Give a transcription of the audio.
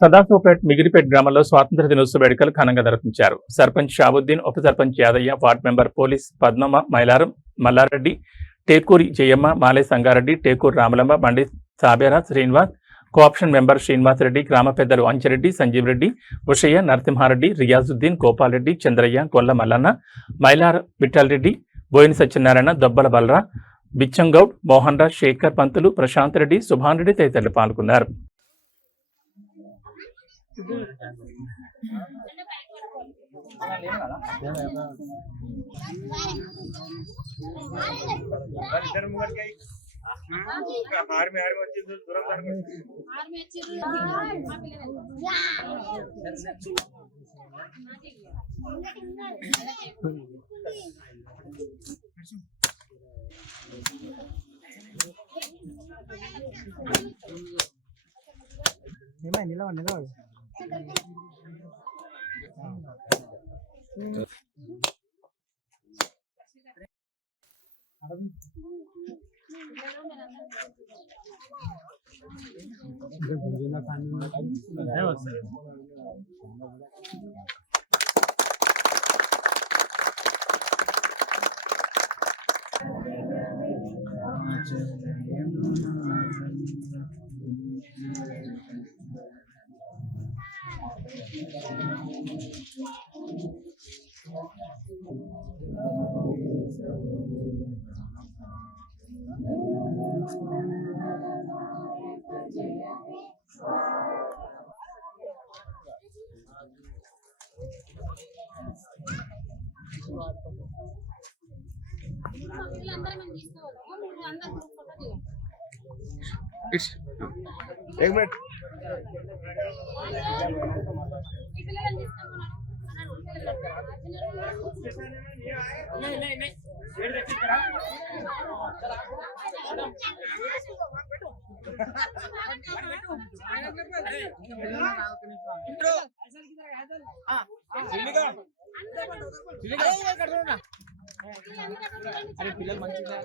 సదాశివపేట్ మిగిరిపేట్ గ్రామంలో స్వాతంత్ర దినోత్సవ వేడుకలు ఘనంగా నిర్వహించారు. సర్పంచ్ షాబుద్దీన్, ఉప sarpanch Yadayya, ward member police Padmamma, Mailaram Mallareddy, Tekuri Jayamma, Male Sangareddy, Tekuru Ramalamma, Bandi Sabera Srinivas, cooption member Srinivasareddy, గ్రామ పెద్దలు అంచెరెడ్డి, సంజీవ్ రెడ్డి, ఉషయ్య, నరసింహారెడ్డి, రియాజుద్దీన్, గోపాల్ రెడ్డి, చంద్రయ్య, గొల్ల మల్లన్న, మైలార విఠల్ రెడ్డి, బోయిన సత్యనారాయణ, దొబ్బల బలరా, బిచ్చంగౌడ్, మోహన్ రాజ్, శేఖర్ పంతులు, ప్రశాంత్ రెడ్డి, సుభాన్ రెడ్డి తదితరులు పాల్గొన్నారు. एक मिनट अरे पिల్లలు మంచిగా